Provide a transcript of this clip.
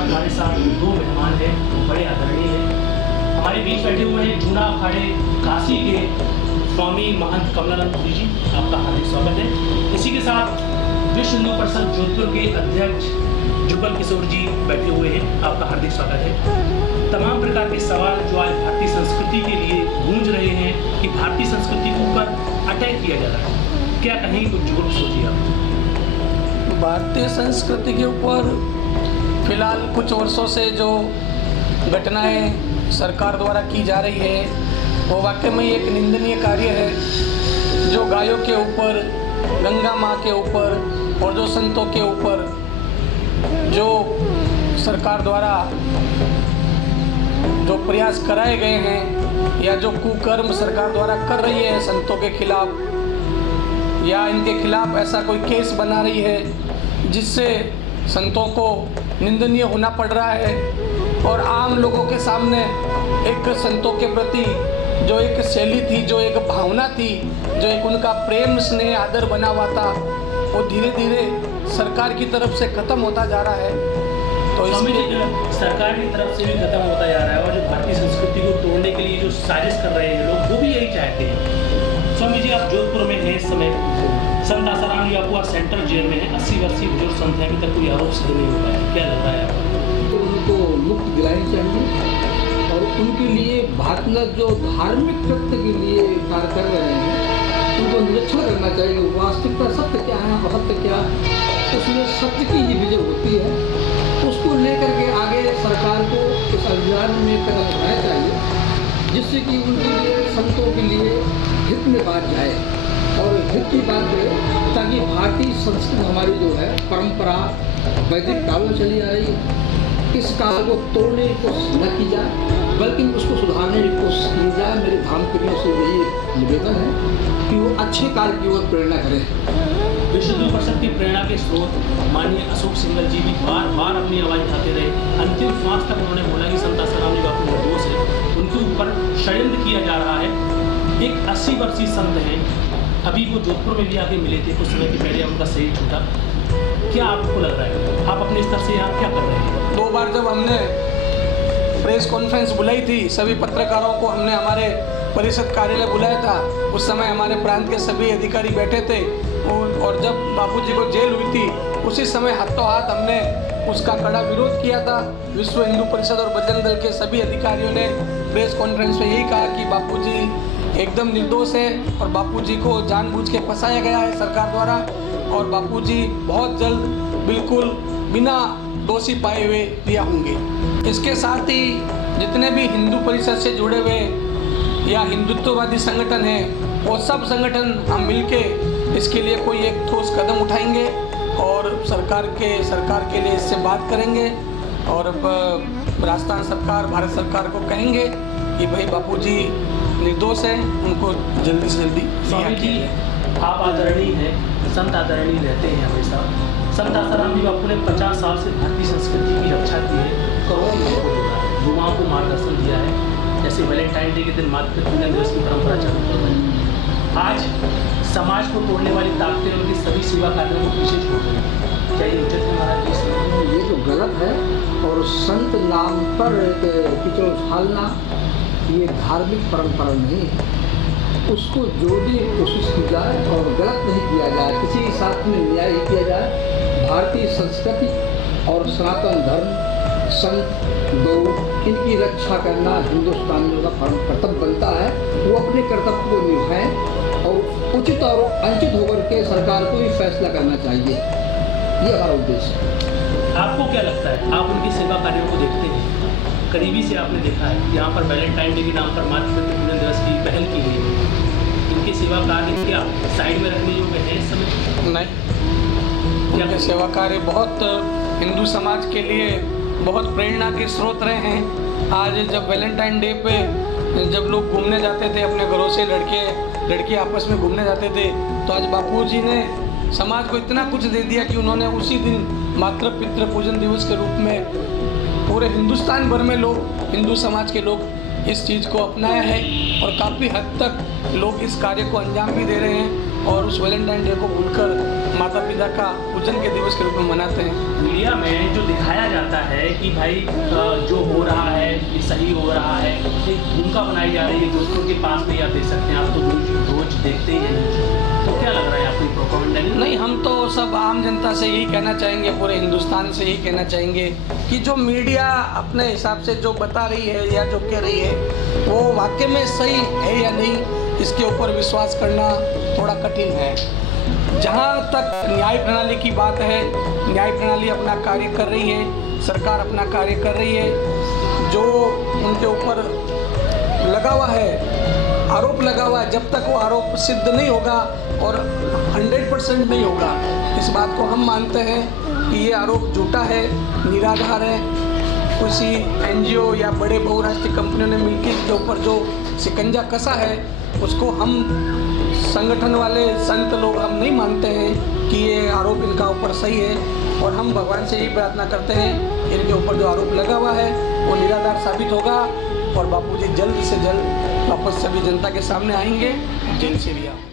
आज हमारे साथ दो मेहमान हैं, वो बड़े आदरणीय हैं। हमारे बीच बैठे हुए हैं जूना अखाड़े काशी के स्वामी महंत कमलानंद पुरी जी, आपका हार्दिक स्वागत है। इसी के साथ विश्व हिंदू परिषद जोधपुर के अध्यक्ष जुगल किशोर जी बैठे हुए हैं, आपका हार्दिक स्वागत है। तमाम प्रकार के सवाल जो आज भारतीय संस्कृति के लिए गूंज रहे हैं कि भारतीय संस्कृति के ऊपर अटैक किया जा रहा है, क्या कहीं कुछ जुगल सोचिए आप? भारतीय संस्कृति के ऊपर फिलहाल कुछ वर्षों से जो घटनाएं सरकार द्वारा की जा रही है वो वाकई में एक निंदनीय कार्य है। जो गायों के ऊपर, गंगा माँ के ऊपर और जो संतों के ऊपर जो सरकार द्वारा जो प्रयास कराए गए हैं या जो कुकर्म सरकार द्वारा कर रही है संतों के खिलाफ या इनके खिलाफ ऐसा कोई केस बना रही है जिससे संतों को निंदनीय होना पड़ रहा है और आम लोगों के सामने एक संतों के प्रति जो एक शैली थी, जो एक भावना थी, जो एक उनका प्रेम स्नेह आदर बना हुआ था, वो धीरे धीरे सरकार की तरफ से खत्म होता जा रहा है। तो इसलिए सरकार की तरफ से भी खत्म होता जा रहा है और जो भारतीय संस्कृति को तोड़ने के लिए जो साजिश कर रहे हैं लोग, वो भी यही चाहते हैं। स्वामी जी, आप जोधपुर में हैं इस समय, संत आसाराम जी आपको सेंट्रल जेल में है, 80 वर्षीय बुजुर्ग संत हैं, अभी तक कोई आरोप सिद्ध नहीं हुआ है, क्या लग रहा है आपको? तो उनको मुक्त दिलानी चाहिए और उनके लिए भारत जो धार्मिक कृत्य के लिए कार्य कर रहे हैं उनको निरीक्षण करना चाहिए। वास्तविकता सत्य क्या है, असत्य क्या, उसमें सत्य की ही विजय होती है। उसको लेकर के आगे सरकार को इस अभियान में कदम उठाना चाहिए जिससे कि उनके लिए, संतों के लिए हित में बात जाए और हित की बात करें ताकि भारतीय संस्कृति हमारी जो है परंपरा वैदिक काल में चली आ रही है, इस काल को तोड़ने की कोशिश न की जाए बल्कि उसको सुधारने की कोशिश की जाए। मेरे धाम प्रियों से यही निवेदन है कि वो अच्छे कार्य की ओर प्रेरणा करें। विश्व हिंदू परिषद की प्रेरणा के स्रोत माननीय अशोक सिंघल जी भी बार बार अपनी आवाज़ उठाते रहे। अंतिम श्वास तक उन्होंने बोला कि संत आसाराम जी बापू निर्दोष है, उनके ऊपर षड्यंत्र किया जा रहा है। एक 80 वर्षीय संत हैं, अभी वो जोधपुर में भी आके मिले थे कुछ समय के पहले, उनका शरीर छूटा। क्या आपको लग रहा है, आप अपने स्तर से यहाँ क्या कर रहे हैं? 2 बार जब हमने प्रेस कॉन्फ्रेंस बुलाई थी, सभी पत्रकारों को हमने हमारे परिषद कार्यालय बुलाया था। उस समय हमारे प्रांत के सभी अधिकारी बैठे थे और जब बापूजी को जेल हुई थी उसी समय हाथों हाथ हमने उसका कड़ा विरोध किया था। विश्व हिंदू परिषद और बजरंग दल के सभी अधिकारियों ने प्रेस कॉन्फ्रेंस में यही कहा कि बापूजी एकदम निर्दोष है और बापूजी को जानबूझ के फंसाया गया है सरकार द्वारा और बापूजी बहुत जल्द बिल्कुल बिना दोषी पाए हुए रिहा होंगे। इसके साथ ही जितने भी हिंदू परिषद से जुड़े हुए या हिंदुत्ववादी संगठन हैं वो सब संगठन हम मिलके इसके लिए कोई एक ठोस कदम उठाएंगे और सरकार के लिए इससे बात करेंगे और राजस्थान सरकार, भारत सरकार को कहेंगे कि भाई बापूजी निर्दोष हैं, उनको जल्दी से जल्दी। स्वामी जी, आप आदरणीय हैं, संत आदरणीय रहते हैं हमेशा। संत आसाराम जी बापू ने 50 साल से भारतीय संस्कृति की रक्षा की है, करोड़ों लोगों को जोड़ा है, युवाओं को मार्गदर्शन दिया है। जैसे वैलेंटाइन डे के दिन मातृ पूजन दिवस की परंपरा चालू कर रही है। आज समाज को तोड़ने वाली ताकतें उनकी सभी सेवा कार्यों को पीछे छोड़ रही है। क्या ये उचित है महाराज जी? ये तो गलत है और संत नाम पर कीचड़ उछालना ये धार्मिक परंपरा नहीं है। उसको जोड़ने की कोशिश की जाए और गलत नहीं किया जाए, किसी के साथ में न्याय नहीं किया जाए। भारतीय संस्कृति और सनातन धर्म, संत, गौ, इनकी रक्षा करना हिंदुस्तानियों का परम कर्तव्य बनता है। वो अपने कर्तव्य को निभाएं और उचित और अनुचित होकर के सरकार को ही फैसला करना चाहिए, ये हमारा उद्देश्य है। आपको क्या लगता है, आप उनकी सेवा कार्यों को देखते हैं, करीबी से आपने देखा है, यहाँ पर वैलेंटाइन डे के नाम पर मातृ पूजन दिवस की पहल की गई है, इनके सेवा कार्य क्या साइड में रखने योग्य है इस समय? नहीं, उनके सेवा कार्य बहुत हिंदू समाज के लिए बहुत प्रेरणा के स्रोत रहे हैं। आज जब वैलेंटाइन डे पे जब लोग घूमने जाते थे अपने घरों से, लड़के आपस में घूमने जाते थे, तो आज बापूजी ने समाज को इतना कुछ दे दिया कि उन्होंने उसी दिन मातृ पितृ पूजन दिवस के रूप में पूरे हिंदुस्तान भर में लोग, हिंदू समाज के लोग इस चीज़ को अपनाया है और काफ़ी हद तक लोग इस कार्य को अंजाम भी दे रहे हैं। और उस वैलेंटाइन डे को भूलकर माता पिता का पूजन के दिवस के रूप में मनाते हैं। मीडिया में जो दिखाया जाता है कि भाई जो हो रहा है ये सही हो रहा है, एक भूमिका बनाई जा रही है दोस्तों के पास नहीं, आप देख सकते हैं, आप तो रोज देखते ही हैं, तो क्या लग रहा है आपको प्रोपेगेंडा? नहीं, हम तो सब आम जनता से यही कहना चाहेंगे, पूरे हिंदुस्तान से यही कहना चाहेंगे कि जो मीडिया अपने हिसाब से जो बता रही है या जो कह रही है वो वाकई में सही है या नहीं, इसके ऊपर विश्वास करना थोड़ा कठिन है। जहाँ तक न्याय प्रणाली की बात है, न्याय प्रणाली अपना कार्य कर रही है, सरकार अपना कार्य कर रही है। जो उनके ऊपर लगा हुआ है, आरोप लगा हुआ है, जब तक वो आरोप सिद्ध नहीं होगा और 100% नहीं होगा, इस बात को हम मानते हैं कि ये आरोप झूठा है, निराधार है। किसी NGO या बड़े बहुराष्ट्रीय कंपनियों ने मिलकर इसके ऊपर जो शिकंजा कसा है, उसको हम संगठन वाले संत लोग हम नहीं मानते हैं कि ये आरोप इनका ऊपर सही है। और हम भगवान से यही प्रार्थना करते हैं इनके ऊपर जो आरोप लगा हुआ है वो निराधार साबित होगा और बापूजी जल्द से जल्द वापस सभी जनता के सामने आएंगे, जेल से भी।